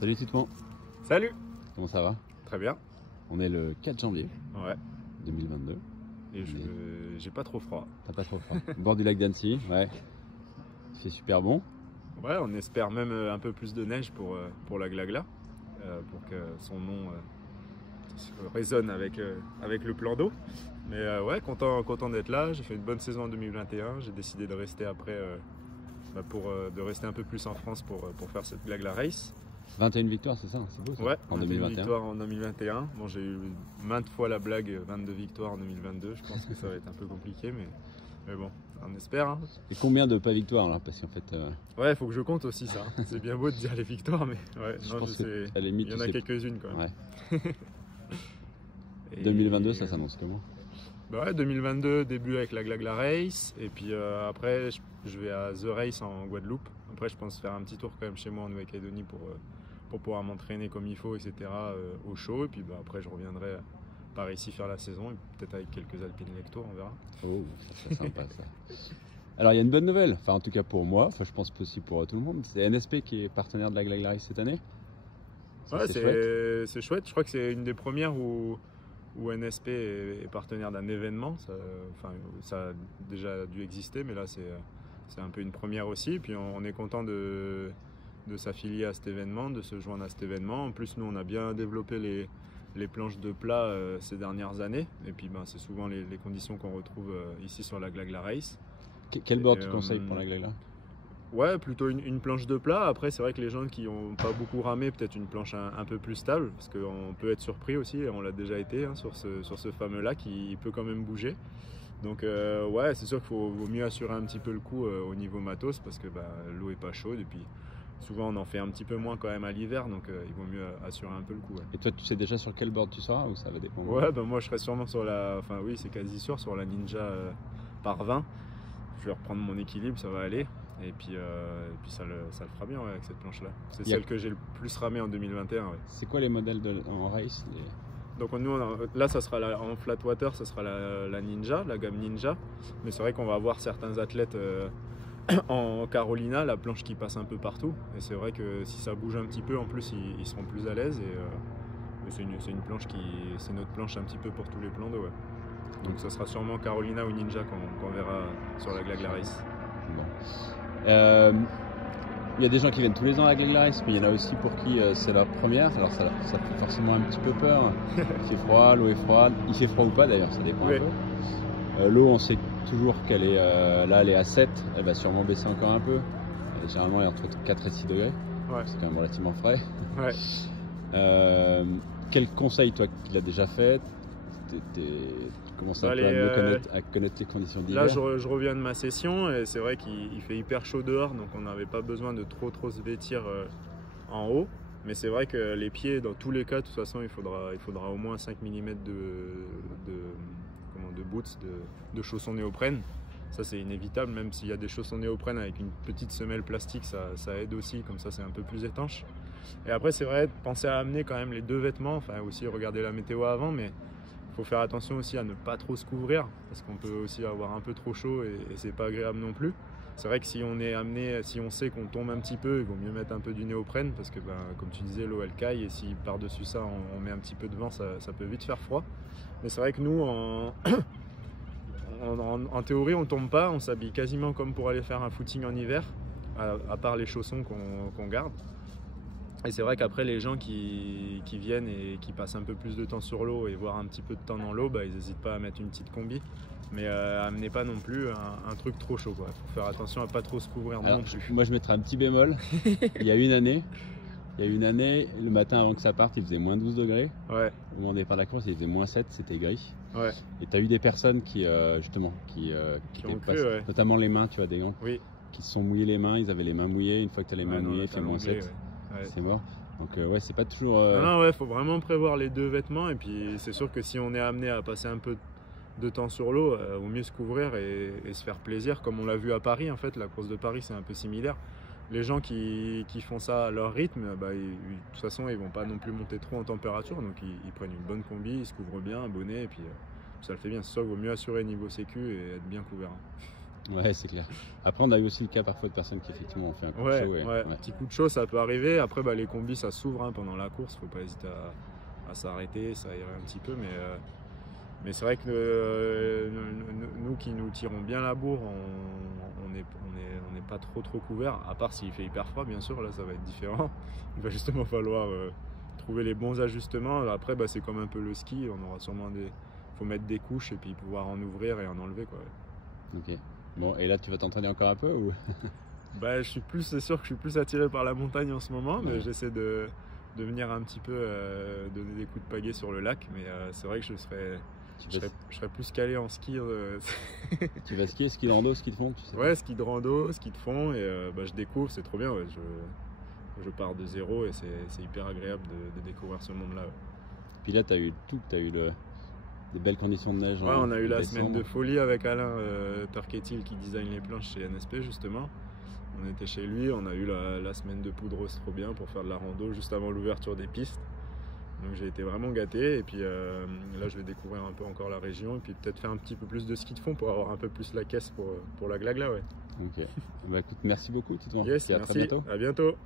Salut Titouan, Salut. comment ça va? Très bien. On est le 4 janvier Ouais. 2022. Et j'ai pas trop froid. T'as pas trop froid. Au bord du lac d'Annecy, ouais. Il fait super bon. Ouais, on espère même un peu plus de neige pour la Glagla, pour que son nom résonne avec le plan d'eau. Mais ouais, content d'être là. J'ai fait une bonne saison en 2021. J'ai décidé de rester après, de rester un peu plus en France pour faire cette Glagla Race. 21 victoires, c'est ça? C'est beau ça? Ouais, En 21 2021. victoires en 2021. Bon, j'ai eu maintes fois la blague 22 victoires en 2022. Je pense que ça va être un peu compliqué, mais bon, on espère. Hein. Et combien de pas victoires là? Parce qu'en fait, Ouais, il faut que je compte aussi ça. C'est bien beau de dire les victoires, mais ouais, je non, pense sais. que à la limite, Il y en tu a sais- quelques-unes quand même. Ouais. Et 2022, ça s'annonce comment? Bah ouais, 2022, début avec la Glagla Race. Et puis après, je vais à The Race en Guadeloupe. Après, je pense faire un petit tour quand même chez moi en Nouvelle-Calédonie pour pouvoir m'entraîner comme il faut, etc. Au chaud. Et puis bah, après, je reviendrai par ici faire la saison, peut-être avec quelques Alpine Lecto, on verra. Oh, ça serait sympa ça. Alors il y a une bonne nouvelle, enfin en tout cas pour moi, enfin je pense aussi pour tout le monde, c'est NSP qui est partenaire de la Glagla Race cette année. Ça, Ouais, c'est chouette. c'est chouette. Je crois que c'est une des premières où NSP est partenaire d'un événement. Ça a déjà dû exister, mais là c'est un peu une première aussi. Puis on est content de s'affilier à cet événement, de se joindre à cet événement. En plus, nous on a bien développé les planches de plat ces dernières années. Et puis c'est souvent les conditions qu'on retrouve ici sur la Glagla Race. Quel board Et, tu conseilles pour la Glagla? Ouais, plutôt une planche de plat. Après, c'est vrai que les gens qui n'ont pas beaucoup ramé, peut-être une planche un peu plus stable, parce qu'on peut être surpris aussi, et on l'a déjà été hein, sur ce fameux-là, qui peut quand même bouger. Donc ouais, c'est sûr qu'il vaut mieux assurer un petit peu le coup au niveau matos, parce que l'eau est pas chaude, et puis souvent on en fait un petit peu moins quand même à l'hiver, donc il vaut mieux assurer un peu le coup. Ouais, Et toi tu sais déjà sur quel board tu seras ou ça va dépendre? ouais moi je serai sûrement sur enfin oui, c'est quasi sûr, sur la Ninja par 20. Je vais reprendre mon équilibre, ça va aller. Et puis ça le fera bien ouais, avec cette planche-là. C'est celle que j'ai le plus ramé en 2021. Ouais. C'est quoi les modèles en race? Donc nous, là, ça sera en flat water, ça sera la Ninja, la gamme Ninja. Mais c'est vrai qu'on va avoir certains athlètes en Carolina, la planche qui passe un peu partout. Et c'est vrai que si ça bouge un petit peu, en plus, ils seront plus à l'aise. Et c'est une planche c'est notre planche un petit peu pour tous les plans d'eau. Ouais. Donc ça sera sûrement Carolina ou Ninja qu'on verra sur la Glagla Race. Bon. Il y a des gens qui viennent tous les ans à la Glagla Race, mais il y en a aussi pour qui c'est leur première. Alors ça fait forcément un petit peu peur. Il fait froid, l'eau est froide. Il fait froid ou pas d'ailleurs, ça dépend Oui. un peu. L'eau, on sait toujours qu'elle est là, elle est à 7. Elle va sûrement baisser encore un peu. Généralement, elle est entre 4 et 6 degrés. Ouais. C'est quand même relativement frais. Ouais. Quel conseil, toi qui l'as déjà fait, tu commences un peu à connaître les conditions d'hiver? Là, je reviens de ma session et c'est vrai qu'il fait hyper chaud dehors, donc on n'avait pas besoin de trop se vêtir en haut. Mais c'est vrai que les pieds, dans tous les cas, de toute façon, il faudra au moins 5 mm de boots, de chaussons néoprène. Ça, c'est inévitable, même s'il y a des chaussons néoprène avec une petite semelle plastique, ça aide aussi, comme ça c'est un peu plus étanche. Et après, c'est vrai, penser à amener quand même les deux vêtements, enfin aussi regarder la météo avant, mais il faut faire attention aussi à ne pas trop se couvrir, parce qu'on peut aussi avoir un peu trop chaud et c'est pas agréable non plus. C'est vrai que si on sait qu'on tombe un petit peu, il vaut mieux mettre un peu du néoprène, parce que comme tu disais, l'eau elle caille, et si par-dessus ça on met un petit peu de vent, ça peut vite faire froid. Mais c'est vrai que nous, en théorie, on tombe pas, on s'habille quasiment comme pour aller faire un footing en hiver, à part les chaussons qu'on garde. Et c'est vrai qu'après, les gens qui viennent et qui passent un peu plus de temps sur l'eau et voire un petit peu de temps dans l'eau, ils n'hésitent pas à mettre une petite combi. Mais amenez pas non plus un truc trop chaud. Il faut faire attention à pas trop se couvrir non plus. Moi, je mettrais un petit bémol. Il y a une année, le matin avant que ça parte, il faisait moins 12 degrés. Ouais. Au moment du départ de la course, il faisait moins 7, c'était gris. Ouais. Et tu as eu des personnes qui ont cru, ouais. notamment les mains, tu vois, des gants, oui. qui se sont mouillés les mains, ils avaient les mains mouillées. Une fois que tu as les mains mouillées, il fait moins 7. Ouais. C'est mort. Donc ouais, c'est pas toujours... Non, ouais, faut vraiment prévoir les deux vêtements. Et puis c'est sûr que si on est amené à passer un peu de temps sur l'eau, vaut mieux se couvrir et se faire plaisir, comme on l'a vu à Paris. En fait, la course de Paris, c'est un peu similaire. Les gens qui font ça à leur rythme, de toute façon, ils vont pas non plus monter trop en température. Donc ils prennent une bonne combi, ils se couvrent bien, un bonnet, et puis ça le fait bien. C'est sûr qu'il vaut mieux assurer niveau sécu et être bien couvert. Ouais, c'est clair. Après, on a eu aussi le cas parfois de personnes qui effectivement ont fait un coup de chaud. Un petit coup de chaud, ça peut arriver. Après, les combis, ça s'ouvre hein, pendant la course. Faut pas hésiter à s'arrêter, ça irait un petit peu. Mais c'est vrai que nous qui nous tirons bien la bourre, on n'est pas trop couvert. À part s'il fait hyper froid, bien sûr, là, ça va être différent. Il va justement falloir trouver les bons ajustements. Après, c'est comme un peu le ski. On aura sûrement faut mettre des couches et puis pouvoir en ouvrir et en enlever, quoi. Ok. Bon, et là, tu vas t'entraîner encore un peu ou... c'est sûr que je suis plus attiré par la montagne en ce moment, mais j'essaie de venir un petit peu donner des coups de pagaie sur le lac. Mais c'est vrai que je serais plus calé en ski. Tu vas skier, ski de rando, ski de fond, tu sais Ouais, ski de rando, ski de fond, et je découvre, c'est trop bien. Ouais. Je pars de zéro et c'est hyper agréable de découvrir ce monde-là. Ouais. Puis là, tu as eu des belles conditions de neige. Ouais, on a eu la semaine de folie avec Alain Turketil qui design les planches chez NSP justement. On était chez lui, on a eu la semaine de poudreuse trop bien pour faire de la rando juste avant l'ouverture des pistes. Donc j'ai été vraiment gâté et puis là je vais découvrir un peu encore la région et puis peut-être faire un petit peu plus de ski de fond pour avoir un peu plus la caisse pour la glagla. Ouais. Ok. Écoute, merci beaucoup Titouan. Yes, et à merci. très bientôt. À bientôt.